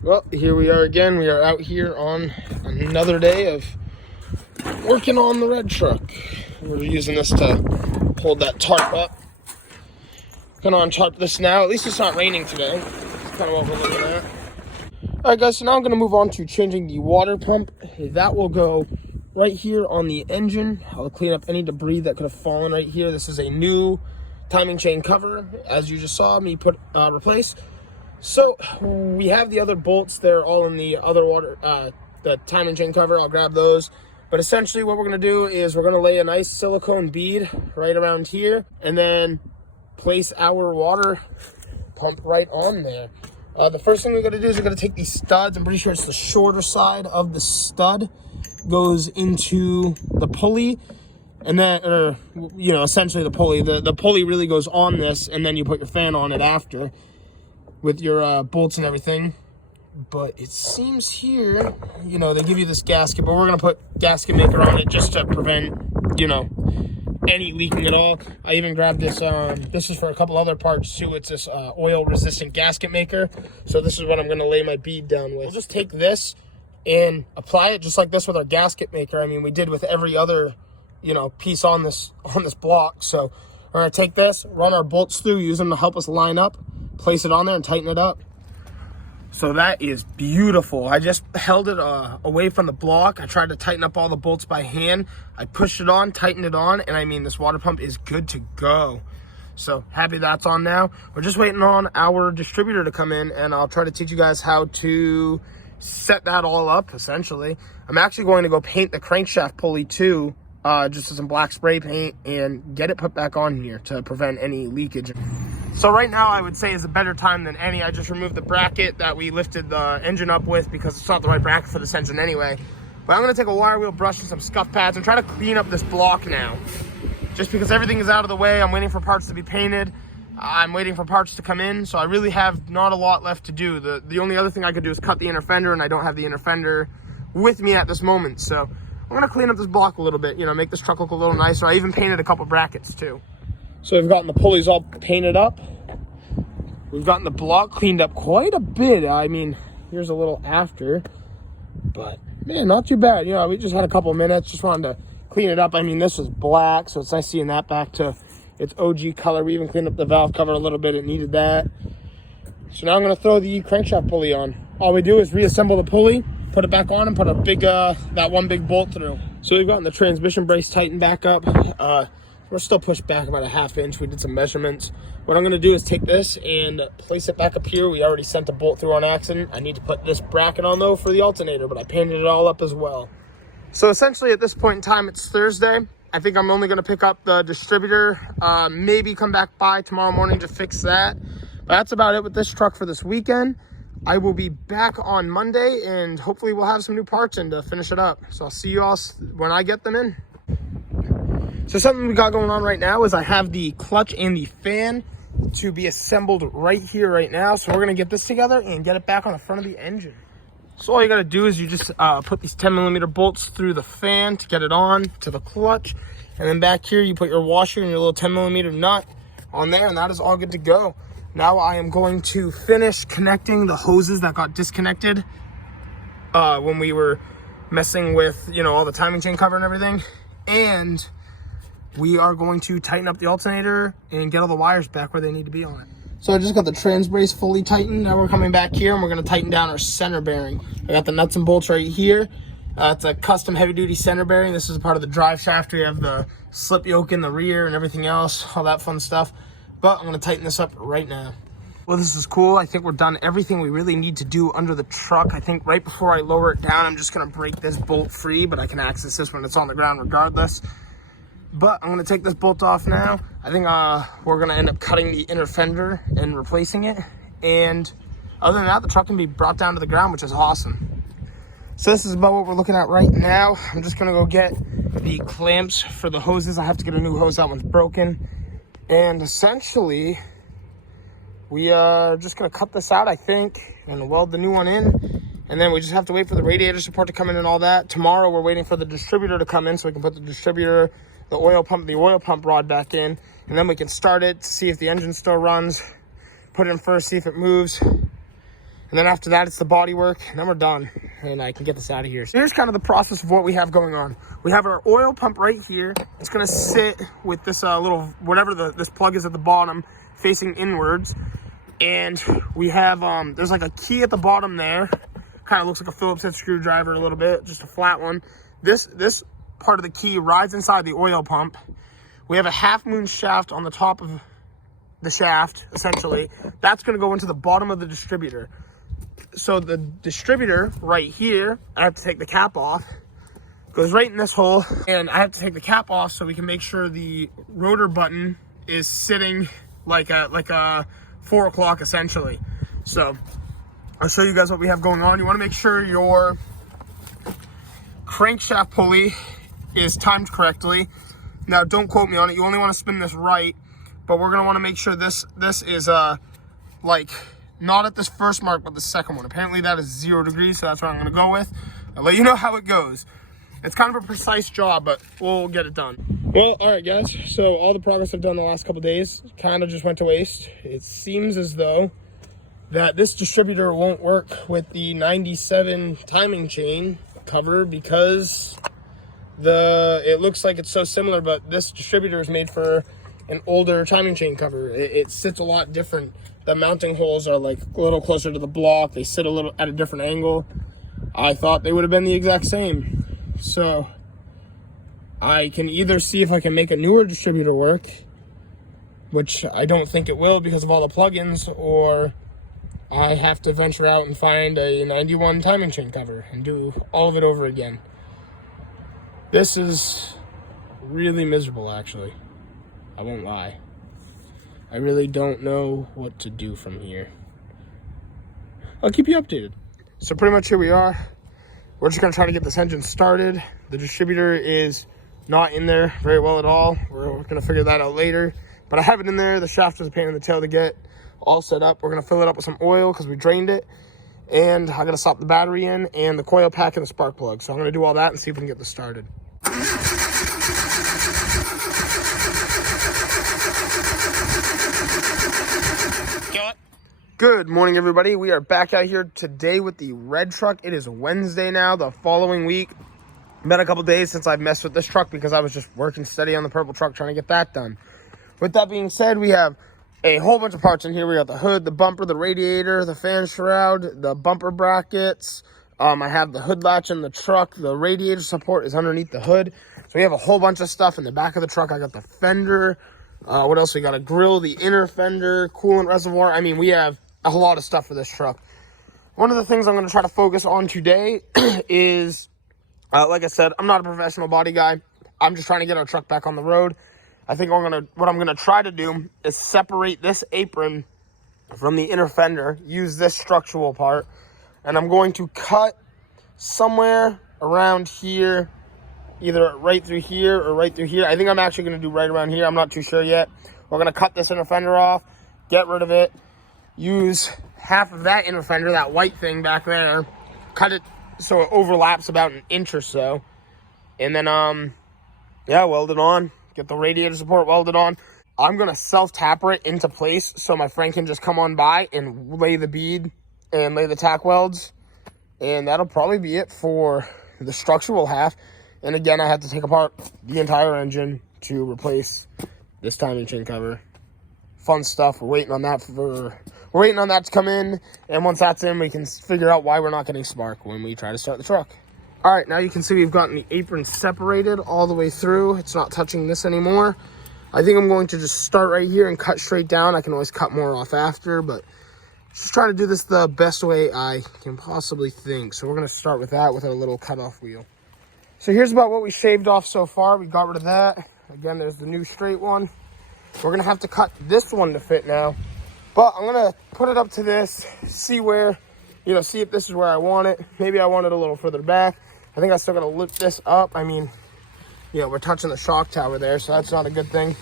Well, here we are again. We are out here on another day of working on the red truck. We're using this to hold that tarp up. Gonna untarp this now. At least it's not raining today. That's kind of what we're looking at. Alright guys, so now I'm gonna move on to changing the water pump. That will go right here on the engine. I'll clean up any debris that could have fallen right here. This is a new timing chain cover, as you just saw me replace. So we have the other bolts. They're all in the other the timing chain cover. I'll grab those. But essentially what we're going to do is we're going to lay a nice silicone bead right around here and then place our water pump right on there. The first thing we're going to do is we're going to take these studs. I'm pretty sure it's the shorter side of the stud goes into the pulley. And then, essentially the pulley. The pulley really goes on this, and then you put your fan on it after with your bolts and everything. But it seems here, they give you this gasket, but we're going to put gasket maker on it just to prevent, any leaking at all. I even grabbed this, this is for a couple other parts too. It's this oil resistant gasket maker. So this is what I'm going to lay my bead down with. We'll just take this and apply it just like this with our gasket maker. I mean, we did with every other, piece on this block. So we're going to take this, run our bolts through, use them to help us line up, place it on there and tighten it up. So that is beautiful. I just held it away from the block. I tried to tighten up all the bolts by hand. I pushed it on, tightened it on, and I mean, this water pump is good to go. So happy that's on now. We're just waiting on our distributor to come in, and I'll try to teach you guys how to set that all up, essentially. I'm actually going to go paint the crankshaft pulley too, just with some black spray paint, and get it put back on here to prevent any leakage. So right now I would say is a better time than any. I just removed the bracket that we lifted the engine up with because it's not the right bracket for this engine anyway. But I'm going to take a wire wheel brush and some scuff pads and try to clean up this block now. Just because everything is out of the way, I'm waiting for parts to be painted. I'm waiting for parts to come in, so I really have not a lot left to do. The only other thing I could do is cut the inner fender, and I don't have the inner fender with me at this moment. So I'm going to clean up this block a little bit, make this truck look a little nicer. I even painted a couple brackets too. So we've gotten the pulleys all painted up. We've gotten the block cleaned up quite a bit. I mean, here's a little after. But, man, not too bad. We just had a couple minutes. Just wanted to clean it up. I mean, this was black, so it's nice seeing that back to its OG color. We even cleaned up the valve cover a little bit. It needed that. So now I'm going to throw the crankshaft pulley on. All we do is reassemble the pulley, put it back on, and put a big, that one big bolt through. So we've gotten the transmission brace tightened back up. We're still pushed back about a ½ inch. We did some measurements. What I'm going to do is take this and place it back up here. We already sent a bolt through on accident. I need to put this bracket on, though, for the alternator, but I painted it all up as well. So essentially, at this point in time, it's Thursday. I think I'm only going to pick up the distributor, maybe come back by tomorrow morning to fix that. But that's about it with this truck for this weekend. I will be back on Monday, and hopefully we'll have some new parts in to finish it up. So I'll see you all when I get them in. So something we got going on right now is I have the clutch and the fan to be assembled right here right now. So we're going to get this together and get it back on the front of the engine. So all you got to do is you just put these 10mm bolts through the fan to get it on to the clutch. And then back here you put your washer and your little 10mm nut on there, and that is all good to go. Now I am going to finish connecting the hoses that got disconnected when we were messing with, all the timing chain cover and everything. And we are going to tighten up the alternator and get all the wires back where they need to be on it. So I just got the trans brace fully tightened. Now we're coming back here and we're going to tighten down our center bearing. I got the nuts and bolts right here. It's a custom heavy duty center bearing. This is a part of the drive shaft. We have the slip yoke in the rear and everything else, all that fun stuff. But I'm going to tighten this up right now. Well, this is cool. I think we're done everything we really need to do under the truck. I think right before I lower it down, I'm just going to break this bolt free, but I can access this when it's on the ground regardless. But I'm going to take this bolt off now. I think we're going to end up cutting the inner fender and replacing it. And other than that, the truck can be brought down to the ground, which is awesome. So this is about what we're looking at right now. I'm just going to go get the clamps for the hoses. I have to get a new hose. That one's broken. And essentially, we are just going to cut this out, I think, and weld the new one in. And then we just have to wait for the radiator support to come in and all that. Tomorrow, we're waiting for the distributor to come in so we can put the distributor, the oil pump rod back in, and then we can start it to see if the engine still runs, put it in first, see if it moves, And then after that, it's the body work, and then we're done, and I can get this out of here. So here's kind of the process of what we have going on. We have our oil pump right here. It's gonna sit with this little, whatever this plug is at the bottom, facing inwards. And we have, there's like a key at the bottom there. Kind of looks like a Phillips head screwdriver a little bit, just a flat one. This part of the key rides inside the oil pump. We have a half moon shaft on the top of the shaft, essentially. That's gonna go into the bottom of the distributor. So the distributor right here, I have to take the cap off, goes right in this hole, and I have to take the cap off so we can make sure the rotor button is sitting like a 4 o'clock essentially. So I'll show you guys what we have going on. You want to make sure your crankshaft pulley is timed correctly. Now don't quote me on it, you only want to spin this right, but we're going to want to make sure this is like not at this first mark, but the second one. Apparently that is 0 degrees, so that's what I'm gonna go with. I'll let you know how it goes. It's kind of a precise job, but we'll get it done. Well, all right, guys. So all the progress I've done the last couple days kind of just went to waste. It seems as though that this distributor won't work with the 97 timing chain cover because it looks like it's so similar, but this distributor is made for an older timing chain cover. It sits a lot different. The mounting holes are like a little closer to the block. They sit a little at a different angle. I thought they would have been the exact same. So I can either see if I can make a newer distributor work, which I don't think it will because of all the plugins, or I have to venture out and find a 91 timing chain cover and do all of it over again. This is really miserable, actually. I won't lie. I really don't know what to do from here. I'll keep you updated. So pretty much here we are. We're just gonna try to get this engine started. The distributor is not in there very well at all. We're gonna figure that out later. But I have it in there. The shaft was a pain in the tail to get all set up. We're gonna fill it up with some oil because we drained it. And I gotta swap the battery in and the coil pack and the spark plug. So I'm gonna do all that and see if we can get this started. Good morning, everybody. We are back out here today with the red truck. It is Wednesday now, the following week. Been a couple days since I've messed with this truck because I was just working steady on the purple truck trying to get that done. With that being said, we have a whole bunch of parts in here. We got the hood, the bumper, the radiator, the fan shroud, the bumper brackets. I have the hood latch in the truck. The radiator support is underneath the hood. So we have a whole bunch of stuff in the back of the truck. I got the fender. What else? We got a grill, the inner fender, coolant reservoir. I mean, we have a lot of stuff for this truck. One of the things I'm going to try to focus on today is, like I said, I'm not a professional body guy. I'm just trying to get our truck back on the road. I think what I'm going to try to do is separate this apron from the inner fender, use this structural part, and I'm going to cut somewhere around here, either right through here or right through here. I think I'm actually going to do right around here. I'm not too sure yet. We're going to cut this inner fender off, get rid of it, use half of that inner fender, that white thing back there, cut it so it overlaps about an inch or so, and then yeah, weld it on, get the radiator support welded on. I'm gonna self-tapper it into place so my friend can just come on by and lay the bead and lay the tack welds, and that'll probably be it for the structural half. And again, I have to take apart the entire engine to replace this timing chain cover. Fun stuff. We're waiting on that to come in, and once that's in, we can figure out why we're not getting spark when we try to start the truck. All right, now you can see we've gotten the apron separated all the way through. It's not touching this anymore. I think I'm going to just start right here and cut straight down. I can always cut more off after, but just trying to do this the best way I can possibly think. So we're going to start with that with our little cutoff wheel. So here's about what we shaved off so far. We got rid of that. Again, there's the new straight one. We're going to have to cut this one to fit now. But I'm going to put it up to this, see where, see if this is where I want it. Maybe I want it a little further back. I think I still got to lift this up. I mean, we're touching the shock tower there, so that's not a good thing.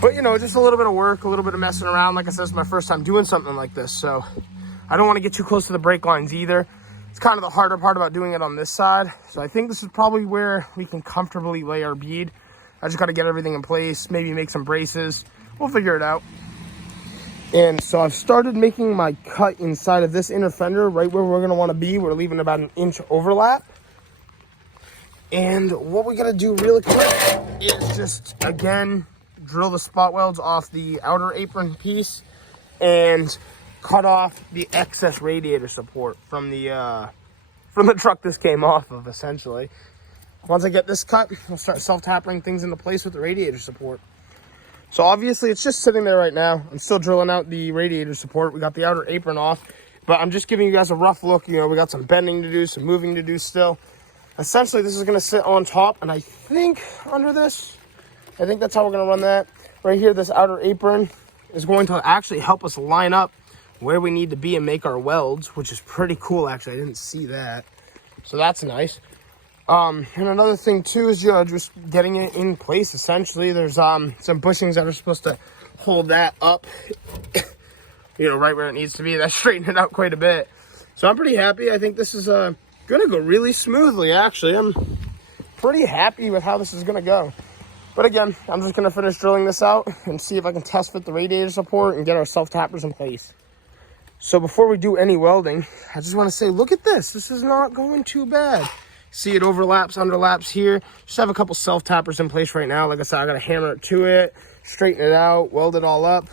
But, just a little bit of work, a little bit of messing around. Like I said, it's my first time doing something like this, so I don't want to get too close to the brake lines either. It's kind of the harder part about doing it on this side. So I think this is probably where we can comfortably lay our bead. I just got to get everything in place, maybe make some braces. We'll figure it out. And so I've started making my cut inside of this inner fender, right where we're gonna wanna be. We're leaving about an inch overlap. And what we gotta do really quick is just, again, drill the spot welds off the outer apron piece and cut off the excess radiator support from the truck this came off of, essentially. Once I get this cut, I'll start self-tapping things into place with the radiator support. So obviously it's just sitting there right now. I'm still drilling out the radiator support. We got the outer apron off, but I'm just giving you guys a rough look. You know, we got some bending to do, some moving to do still. Essentially, this is gonna sit on top, and I think under this, I think that's how we're gonna run that. Right here, this outer apron is going to actually help us line up where we need to be and make our welds, which is pretty cool, actually. I didn't see that. So that's nice. And another thing too is, you know, just getting it in place. Essentially, there's some bushings that are supposed to hold that up, you know, right where it needs to be. That straightened it out quite a bit. So I'm pretty happy. I think this is gonna go really smoothly, actually. I'm pretty happy with how this is gonna go. But again, I'm just gonna finish drilling this out and see if I can test fit the radiator support and get our self-tappers in place. So before we do any welding, I just wanna say, look at this. This is not going too bad. See, it overlaps, underlaps here. Just have a couple self-tappers in place right now. Like I said, I gotta hammer it to it, straighten it out, weld it all up.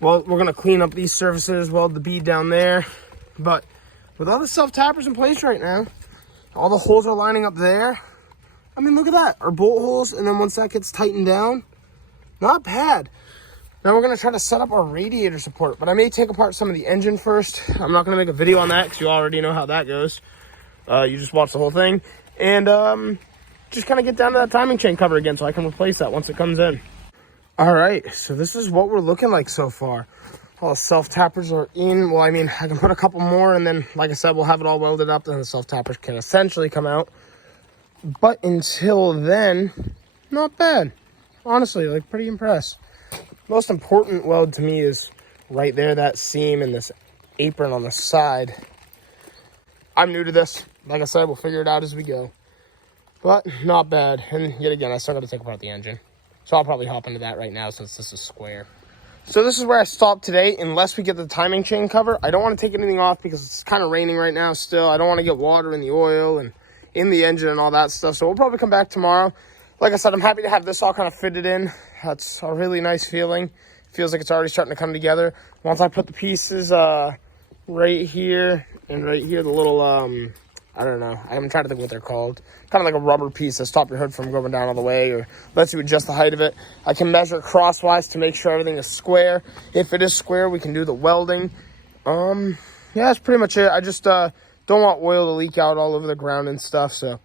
Well, we're gonna clean up these surfaces, weld the bead down there. But with all the self-tappers in place right now, all the holes are lining up there. I mean, look at that, our bolt holes, and then once that gets tightened down, not bad. Now we're gonna try to set up our radiator support, but I may take apart some of the engine first. I'm not gonna make a video on that because you already know how that goes. You just watch the whole thing, and just kind of get down to that timing chain cover again so I can replace that once it comes in. All right, so this is what we're looking like so far. All the self-tappers are in. Well, I mean, I can put a couple more, and then, like I said, we'll have it all welded up, and the self-tappers can essentially come out. But until then, not bad. Honestly, like, pretty impressed. Most important weld to me is right there, that seam and this apron on the side. I'm new to this. Like I said, we'll figure it out as we go. But not bad. And yet again, I still got to take apart the engine. So I'll probably hop into that right now since this is square. So this is where I stopped today, unless we get the timing chain cover. I don't want to take anything off because it's kind of raining right now still. I don't want to get water in the oil and in the engine and all that stuff. So we'll probably come back tomorrow. Like I said, I'm happy to have this all kind of fitted in. That's a really nice feeling. Feels like it's already starting to come together. Once I put the pieces right here and right here, the little, I don't know, I'm trying to think what they're called. Kind of like a rubber piece that stops your hood from going down all the way or lets you adjust the height of it. I can measure crosswise to make sure everything is square. If it is square, we can do the welding. Yeah, that's pretty much it. I just don't want oil to leak out all over the ground and stuff, so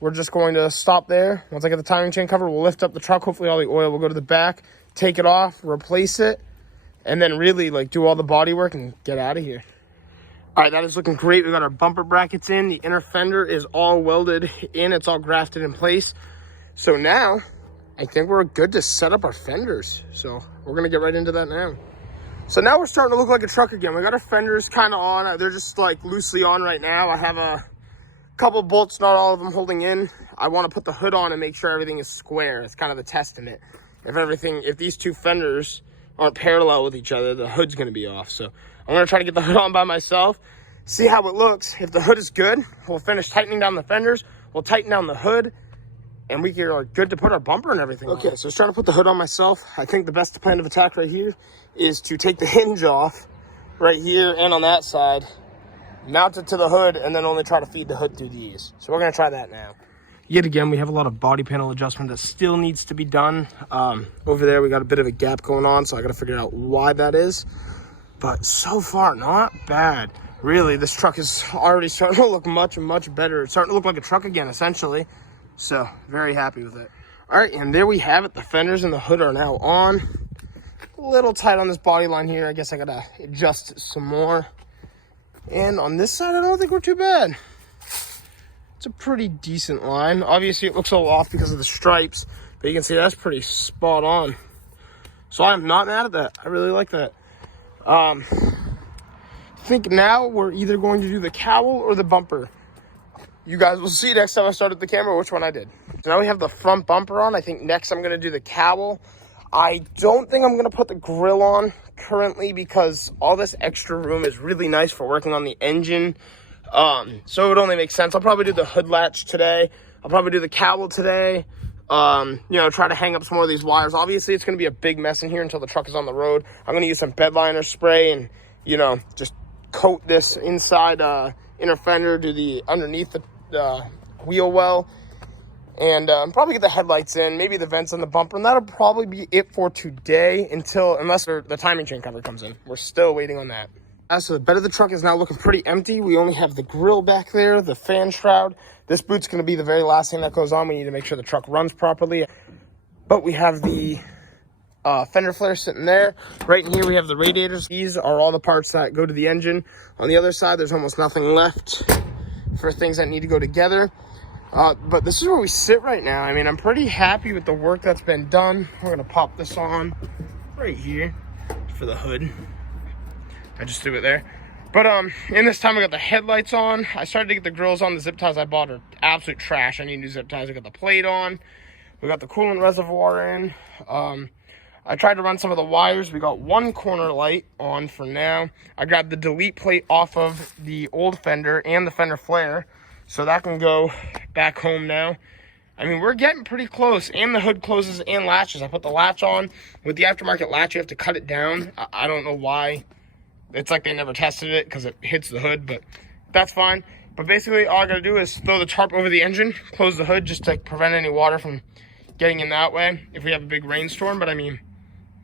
we're just going to stop there. Once I get the timing chain cover, we'll lift up the truck. Hopefully all the oil will go to the back, take it off, replace it, and then really like do all the body work and get out of here. All right, that is looking great. We got our bumper brackets in. The inner fender is all welded in. It's all grafted in place. So now I think we're good to set up our fenders. So we're gonna get right into that now. So now we're starting to look like a truck again. We got our fenders kind of on. They're just like loosely on right now. I have a couple bolts, not all of them holding in. I want to put the hood on and make sure everything is square. It's kind of the test in it. If these two fenders aren't parallel with each other, the hood's gonna be off. So I'm gonna try to get the hood on by myself, see how it looks. If the hood is good, we'll finish tightening down the fenders, we'll tighten down the hood, and we are good to put our bumper and everything on. Okay, so let's try to put the hood on myself. I think the best plan of attack right here is to take the hinge off right here and on that side, mount it to the hood, and then only try to feed the hood through these. So we're gonna try that now. Yet again, we have a lot of body panel adjustment that still needs to be done. Over there, we got a bit of a gap going on, so I gotta figure out why that is. But so far, not bad. Really, this truck is already starting to look much, much better. It's starting to look like a truck again, essentially. So, very happy with it. All right, and there we have it. The fenders and the hood are now on. A little tight on this body line here. I guess I gotta adjust some more. And on this side, I don't think we're too bad. It's a pretty decent line. Obviously, it looks a little off because of the stripes, but you can see that's pretty spot on. So I'm not mad at that. I really like that. I think now we're either going to do the cowl or the bumper. You guys will see next time I start at the camera which one I did. So now we have the front bumper on. I think next I'm going to do the cowl. I don't think I'm going to put the grill on currently because all this extra room is really nice for working on the engine. So it would only make sense. I'll probably do the hood latch today. I'll probably do the cowl today. You know, try to hang up some more of these wires. Obviously, it's going to be a big mess in here until the truck is on the road. I'm going to use some bed liner spray and, you know, just coat this inside inner fender, do the underneath the wheel well. And probably get the headlights in, maybe the vents on the bumper, and that'll probably be it for today unless the timing chain cover comes in. We're still waiting on that. So the bed of the truck is now looking pretty empty. We only have the grill back there, the fan shroud. This boot's going to be the very last thing that goes on. We need to make sure the truck runs properly. But we have the fender flare sitting there. Right in here we have the radiators. These are all the parts that go to the engine. On the other side, there's almost nothing left for things that need to go together. But this is where we sit right now. I mean, I'm pretty happy with the work that's been done. We're going to pop this on right here for the hood. I just threw it there. But in this time, I got the headlights on. I started to get the grills on. The zip ties I bought are absolute trash. I need new zip ties. I got the plate on. We got the coolant reservoir in. I tried to run some of the wires. We got one corner light on for now. I grabbed the delete plate off of the old fender and the fender flare, so that can go back home now. I mean, we're getting pretty close. And the hood closes and latches. I put the latch on. With the aftermarket latch, you have to cut it down. I don't know why. It's like they never tested it because it hits the hood, but that's fine. But basically, all I got to do is throw the tarp over the engine, close the hood just to prevent any water from getting in that way if we have a big rainstorm. But I mean,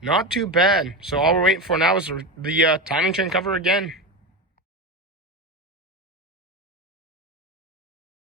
not too bad. So all we're waiting for now is the timing chain cover again.